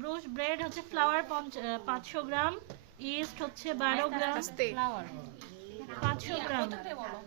Brush bread হচ্ছে flower 500 গ্রাম, east হচ্ছে 12 গ্রাম, flower 500 গ্রাম,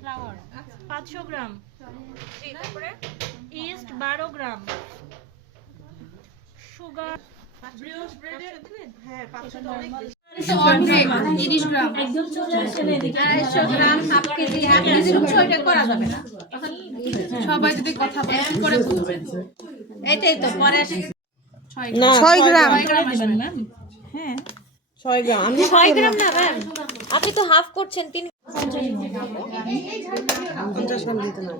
flower 500 গ্রাম, তারপরে ইস্ট 12 গ্রাম, সুগার ব্রুশ ব্রেডের হ্যাঁ 500 তো অনেক বেশি। 30 গ্রাম একদম চলে আসেন এদিকে 250 গ্রাম হাফ কেজি ছয়টা করা যাবে না সবাই যদি কথা বলে কি করে বুঝবেন এইটাই তো পরে আসে না 6 গ্রাম দিবেন ম্যাম। হ্যাঁ 6 গ্রাম আমি 6 গ্রাম না ম্যাম, আপনি তো হাফ করছেন 3 50 গ্রাম দিতে না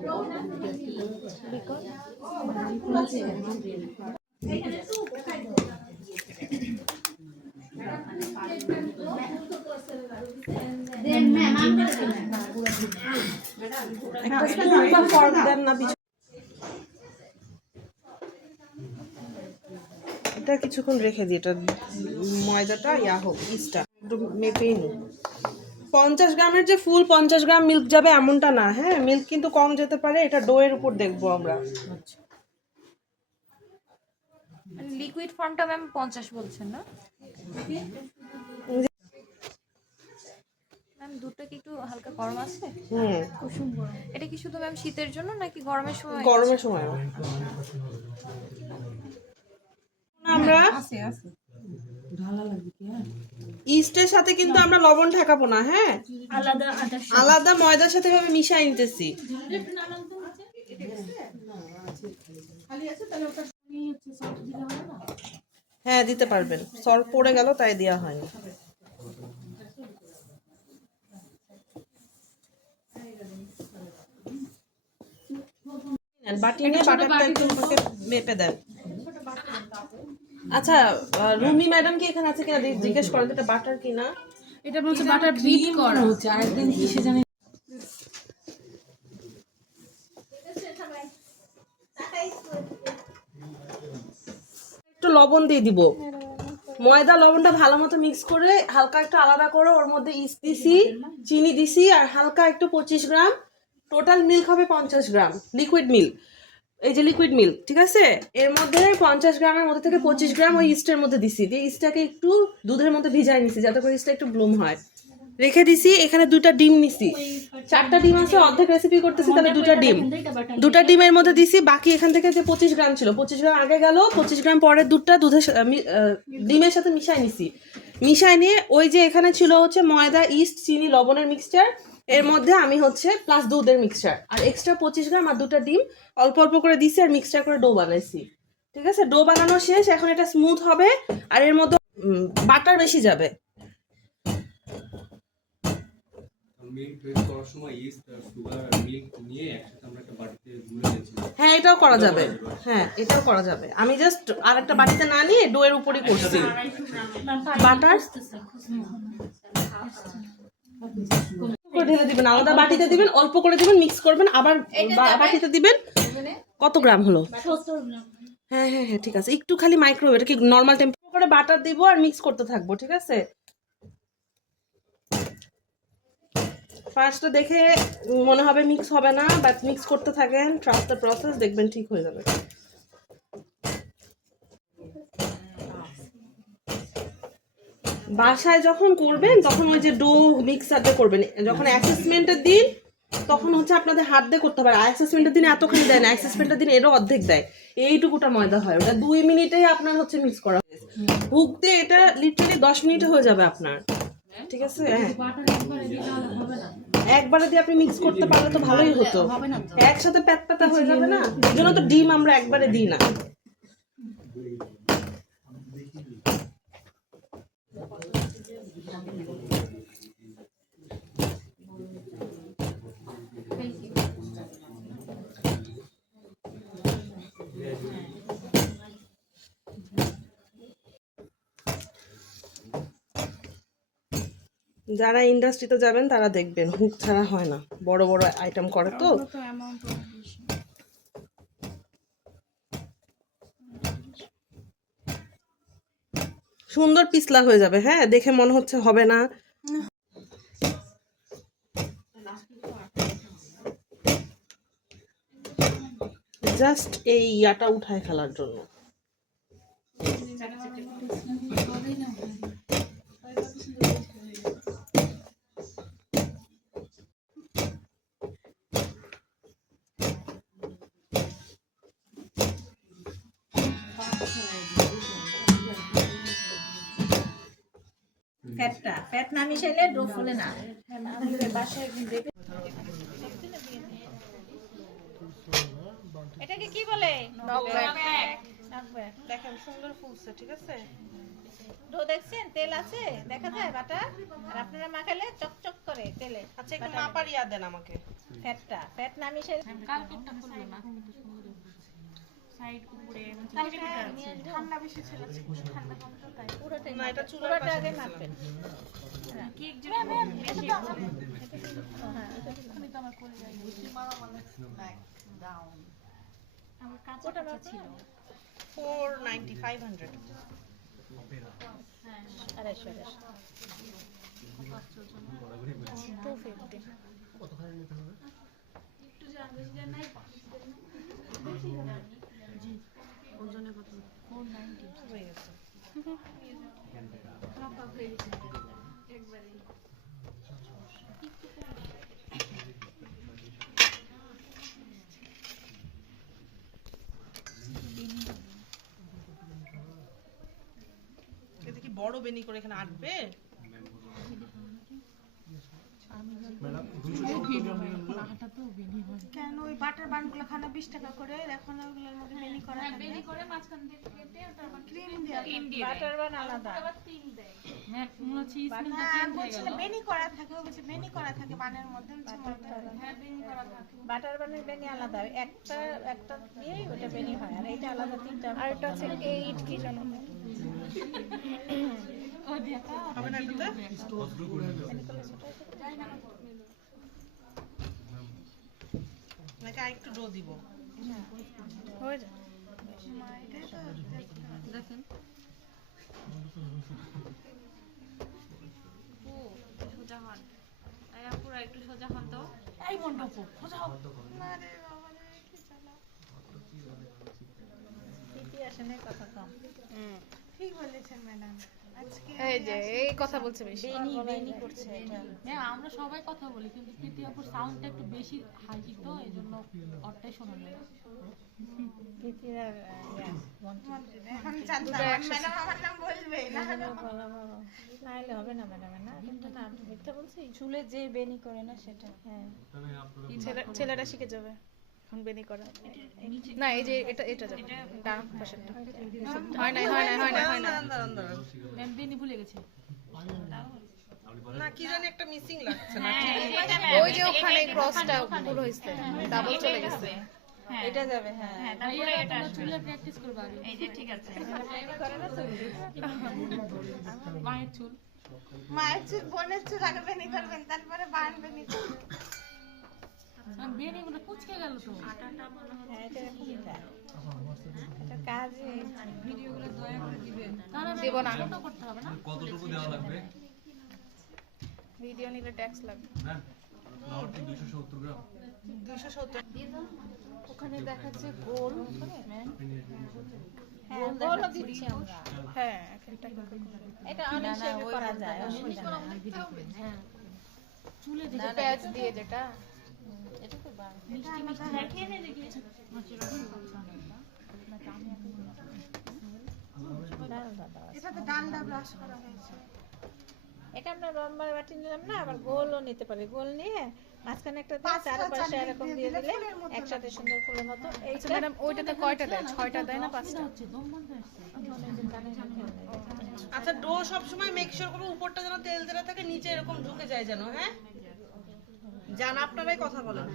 একটা স্পুন বা ফর্ক দেন না পিছনে এটা কিছুক্ষণ রেখে দিই এটা ময়দাটা হোক ইস্টটা একটু মেপেই নি 50 গ্রামের যে ফুল 50 গ্রাম মিল্ক যাবে এমনটা না হ্যাঁ মিল্ক কিন্তু কম যেতে পারে এটা ডোয়ের উপর দেখবো আমরা লিকুইড ফর্মটা ম্যাম 50 বলছেন না ম্যাম? দুধটা কি একটু হালকা গরম আছে? কুসুম গরম। এটা কি শুধু ম্যাম শীতের জন্য নাকি গরমের সময়? গরমের সময় আমরা ইস্টের সাথে কিন্তু আমরা লবণ ঠেকাবো না হ্যাঁ আলাদা ময়দার সাথে ভাবে মিশাই নিতেছি হ্যাঁ দিতে পারবেন সল্ট পড়ে গেল তাই দেওয়া হয়নি বাটি নিয়ে বাটারটা একটু মেপে দেন আচ্ছা রুমি ম্যাডাম কি এখানে আছে কিনা জিজ্ঞেস করেন এটা বাটার কিনা এটা বলছে বাটার বিট করা হচ্ছে আরেকদিন কিসে জানি একটু লবণ দিয়ে দিব ময়দা লবণটা ভালো মতো মিক্স করে হালকা একটু আলাদা করে ওর মধ্যে ইস্ট দিছি চিনি দিছি আর হালকা একটু 25 গ্রাম টোটাল মিল্ক হবে 50 গ্রাম লিকুইড মিল্ক এই যে লিকুইড মিল্ক ঠিক আছে এর মধ্যে 50 গ্রামের মধ্যে থেকে 25 গ্রাম ওই ইস্টের মধ্যে দিছি দিয়ে ইস্টটাকে একটু দুধের মধ্যে ভিজাই নিছি যাতে করে ইস্টটা একটু ব্লুম হয় রেখে দিছি এখানে 2টা ডিম নিছি 4টা ডিম আছে অর্ধেক রেসিপি করতেছি তাহলে 2টা ডিমের মধ্যে দিছি বাকি এখান থেকে যে 25 গ্রাম ছিল 25 গ্রাম আগে গেল 25 গ্রাম পরের দুধটা ডিমের সাথে মিশাই নিছি মিশাই নিয়ে ওই যে এখানে ছিল হচ্ছে ময়দা ইস্ট চিনি লবণের মিক্সচার এর মধ্যে আমি হচ্ছে প্লাস দুধের মিক্সচার আর এক্সট্রা 25 গ্রাম আর 2টা ডিম অল্প অল্প করে দিছি আর মিক্সচার করে ডো বানাইছি ঠিক আছে ডো বানানো শেষ এখন এটা স্মুথ হবে আর এর মধ্যে বাটার বেশি যাবে হ্যাঁ এটাও করা যাবে হ্যাঁ এটাও করা যাবে আমি জাস্ট আরেকটা বাটিতে না নিয়ে ডোয়ের উপরই করছি বাটার ঢেলে দিবেন আলাদা বাটিতে দিবেন অল্প করে দিবেন মিক্স করবেন আবার বাটিতে দিবেন কত গ্রাম হলো 70 গ্রাম হ্যাঁ হ্যাঁ হ্যাঁ ঠিক আছে একটু খালি মাইক্রোওয়েভ এটা কি নরমাল টেম্পারেচার করে বাটার দিব আর মিক্স করতে থাকবো ঠিক আছে ফার্স্টে দেখে মনে হবে মিক্স হবে না বাট মিক্স করতে থাকেন ট্রাস্ট দ্য প্রসেস দেখবেন ঠিক হয়ে যাবে বাসায় যখন করবেন তখন ওই যে ডো মিক্সারটা করবেন যখন অ্যাসেসমেন্টের দিন তখন হচ্ছে আপনাদের হাত দিয়ে করতে হবে অ্যাসেসমেন্টের দিন এতখানি দেয় না অ্যাসেসমেন্টের দিন এরও অর্ধেক দেয় এইটুকুটা ময়দা হয় ওটা 2 মিনিটেই আপনার হচ্ছে মিক্স করা হয়েছে হুক দিয়ে এটা লিটারালি 10 মিনিটে হয়ে যাবে আপনার ঠিক আছে হ্যাঁ একবারে দিয়ে আপনি মিক্স করতে পারলে তো ভালোই হতো একসাথে প্যাতপ্যাতা হয়ে যাবে না এই জন্য তো ডিম আমরা একবারে দিই না যারা ইন্ডাস্ট্রিতে যাবেন তারা দেখবেন হুক ছাড়া হয় না বড় বড় আইটেম করে তো সুন্দর পিছলা হয়ে যাবে হ্যাঁ দেখে মনে হচ্ছে হবে না জাস্ট এই ইয়াটা উঠায় ফেলার জন্য ফ্যাট না মিশাইলে ডো ফুলে না। এটাকে কি বলে? দেখেন সুন্দর ফুলছে, ঠিক আছে। ডো দেখছেন তেল আছে দেখা যায় বাটার, আর আপনারা মাখালে চকচক করে তেলে। আচ্ছা একটু মাপার ইয়া দেন আমাকে। ফ্যাট না মিশাইলে কালকেরটা খুললো না, এখন কিন্তু সুন্দর সাইড উপরে ঠান্ডা বেশি ছিল, ঠান্ডা কম তো তাই পুরোটাই না এটা চুলার পুরোটা পাশে আগে দিছিলাম। মাখবেন। কেক যেটা বেশি আমি তো আমার করে যাই আমার কাঁচা কাঁচা ছিল 490 500 250 একটু জানতে যে নাই ওজনে কত 490 হয়ে গেছে। একবারে এটা কি বড় বেনি করে এখানে আটবে? কেন ওই বাটার বানগুলো খানা 20 টাকা করে, এখন ওইগুলোর মধ্যে বেনি করা থাকে। বেনি করে মাঝখান থেকে কেটে তারপর ক্রিম দেয়া থাকে। ক্রিম দিয়ে বাটার বান আলাদা। আবার তিল দেয় হ্যাঁ মনে হচ্ছে স্মেলটা হ্যাঁ, চেঞ্জ হয়ে বলছিল গেল বেনি করা থাকে, ও বলছে বেনি করা থাকে বানের মধ্যে। হ্যাঁ বেনি করা থাকে বাটার বানের বেনি আলাদা, একটা দিয়েই ওটা বেনি হয়, আর এটা আলাদা তিনটা। আর এটা আছে এইট কি জানো ও দেখা হবে না এটাতে? নাকি আরেকটু ডো দিব? হয়ে যায়। দেখেন ও সোজা হন আয়া পুরো একটু সোজা হন তো এই মন্ডপ সোজা হন আরে বাবা রে, কি জ্বালা। তিতি আসে না কথা কম। ঠিক বলেছেন ম্যাডাম। আজকে এই যে এই কথা বলছে বেশি। বেনি করছে এটা। হ্যাঁ আমরা সবাই কথা বলি কিন্তু প্রীতি আপুর সাউন্ডটা একটু বেশি হাই তো এইজন্য ওরটাই শোনা যায় না তিতির আর এখন জানতাম ম্যাডাম আমার নাম বলবে না। নাইলে হবে না ম্যাডাম, না কিন্তু না আমি মিথ্যা বলছি। চুলে যে বেনি করে না সেটা, হ্যাঁ ছেলেটা শিখে যাবে এখন বেনি করা। না এই যে এটা যাবে ডান পাশেরটা। হয় না দাঁড়ান, দাঁড়ান, দাঁড়ান। ম্যাম বেনি ভুলে গেছে না কি জানি একটা মিসিং লাগছে না। ওই যে ওখানে ক্রসটা ভুল হইছে, ডাবল চলে গেছে। হ্যাঁ এটা যাবে, হ্যাঁ। তারপরে এটা চুলে প্র্যাকটিস করবে আগে এই যে ঠিক আছে মায়ের চুল মায়ের চুল বোনের চুল আগে বেনি করবেন, তারপরে বান বেনি করবেন। বেনি গুলো কুচকে গেল তো হ্যাঁ এটা এরকমই যায়। এটা কাজই ভিডিওগুলো দয়া করে দিবেন দেব না। ছোট করতে হবে না কতটুকু দেওয়া লাগবে? ভিডিও নিলে ট্যাক্স লাগবে। না লাউটি 270 গ্রাম 270 ওখানে দেখাচ্ছে গোল, হ্যাঁ গোলও দিচ্ছি আমরা। হ্যাঁ একটা এটা অনেক শেপে করা যায়, অসুবিধা নেই। হ্যাঁ চুলে পেঁয়াজ দিয়ে যেটা মিষ্টি মিষ্টি দেখিয়ে নে দেখি এটা তো ডান্ডা ব্রাশ করা হয়েছে। এটা আমরা লম্বা বাটি নিলাম না, আবার গোলও নিতে পারি। গোল নিয়ে মাঝখানে একটা দিয়ে চারপাশে এরকম দিয়ে দিলে একসাথে সুন্দর ফুলের মতো। আচ্ছা ম্যাডাম ওইটাতে কয়টা দেয়? 6টা দেয় না 5টা? হচ্ছে দম বন্ধ আসছে আচ্ছা ডো সব সময় মেক শিওর করবে উপরটা যেন তেল দেওয়া থাকে, নিচে এরকম ঢুকে যায় যেন। হ্যাঁ জান আপনারাই কথা বলেন।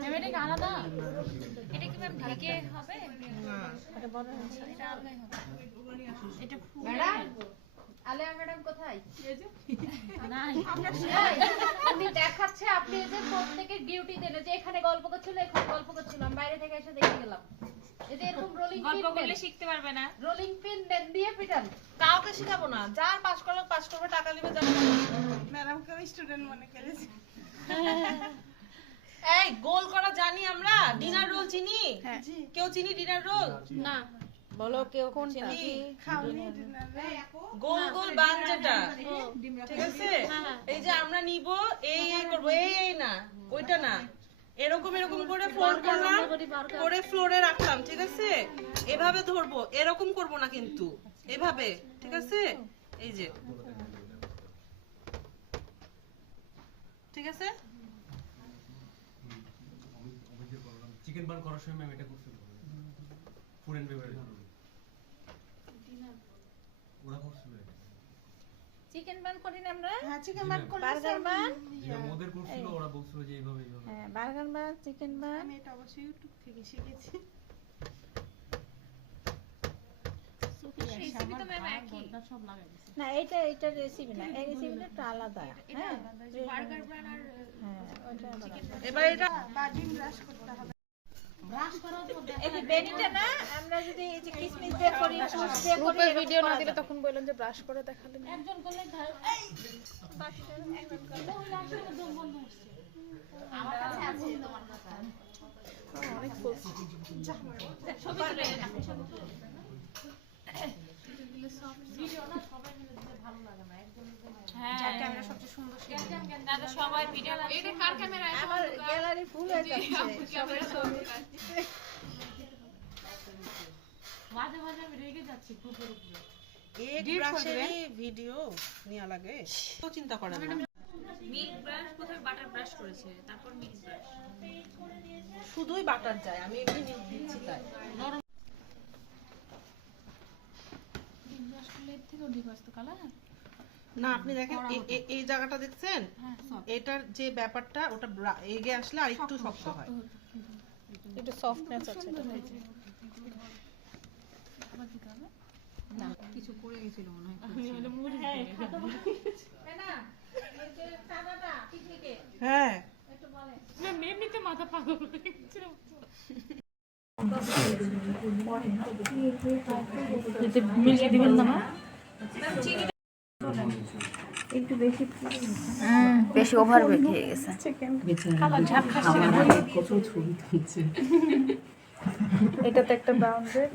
ম্যাম এটা কি আলাদা এটা কি ম্যাম ঢেকে হবে হ্যাঁ এটা বড় হয়েছে। এটা আলাদাই হবে এটা ম্যাডাম আলিয়া ম্যাডাম কোথায়? নাই উনি দেখাচ্ছে আপনি এই যে প্রত্যেকের ডিউটি দেন, যে এখানে গল্প করছিল এখানে গল্প করছিল, আমি বাইরে থেকে এসে দেখে গেলাম। এই যে এরকম রোলিং গল্প পিন করলে শিখতে পারবে না রোলিং পিন দেন দিয়ে পিটান। কাউকে শিখাবো না, যার পাস করলো পাস করবে, টাকা নেবে যাবে। ম্যাডামকে স্টুডেন্ট মনে করেছে। এই গোল করা জানি আমরা। ডিনার রোল চিনি? কেউ চিনি ডিনার রোল? না বলো কেউ কোনটা? গোল গোল বান যেটা, ঠিক আছে? এই যে আমরা নিব, এই এই করব, এই না, ওইটা না, এরকম এরকম করে ফোল্ড করলাম, করে ফ্লোরে রাখলাম, ঠিক আছে? এভাবে ধরবো, এরকম করব না কিন্তু, এভাবে, ঠিক আছে? এই যে, ঠিক আছে? চিকেন বার্ন করার সময় ম্যাম এটা করছিল ফুড এন্ড বেভারেজ ওরা করছিল চিকেন বান করি না আমরা? হ্যাঁ চিকেন বান করলে বার্গার বান, যেটা মোদের করছিল ওরা বলছিল যে এইভাবে এইভাবে হ্যাঁ বার্গার বান, চিকেন বান। আমি এটা অবশ্যই ইউটিউব থেকে শিখেছি। সব লাগাই দিছে না এটা রেসিপি না, এই রেসিপিটা একটু আলাদা। হ্যাঁ বার্গার ব্রান আর হ্যাঁ ওটা আলাদা। এবার এটা বা ডিম ব্রাশ করতে হবে। ব্রাশ করার মধ্যে এই যে বেনিটা না, আমরা যদি এই যে কিসমিস দিয়ে করি, ফ্রুটস দিয়ে করি, গ্রুপে এরকম ভিডিও না করা দিলে যাবে। তখন বললেন যে ব্রাশ করে দেখালেন। একজন করলে ধর মহিলা আসলে দম বন্ধ হচ্ছে আমার কাছে আছে তোমার কথা। অনেক ফুলছে। ছবি তুলে ভিডিও না সবাই মিলে দিলে ভালো লাগে না একজন হ্যাঁ ক্যামেরা সবচেয়ে সুন্দর দাদা সবাই ভিডিও এটা কার ক্যামেরা আমার গ্যালারি ফুল হয়ে যাচ্ছে সবাই ছবি। মাঝে মাঝে আমি রেগে যাচ্ছি গ্রুপের উপরে এক ব্রাশেরই ভিডিও নেওয়া লাগে, তো চিন্তা করেন না। মিল্ক ব্রাশ কোথায় বাটার ব্রাশ করেছে তারপর মিল্ক ব্রাশ শুধুই বাটার যায়, আমি এমনি মিল্ক দিচ্ছি তাই। মিল্ক ব্রাশ করলে এর থেকেও ডিপ আসতো কালার না আপনি দেখেন এই জায়গাটা দেখছেন, এটার যে ব্যাপারটা ওটা এগে আসলে আর একটু শক্ত হয়। একটু সফটনেস আছে এটা। কিছু পড়ে গেছিল মনে হয় না এই যে টানাটা পিকনিকে হ্যাঁ একটু বলে এমনিতে মাথা পাগল হয়ে গেছিল মিলিয়ে দিবেন না বেশি ওভার বেক হয়ে গেছে। এটাতে একটা ব্রাউন ব্রেড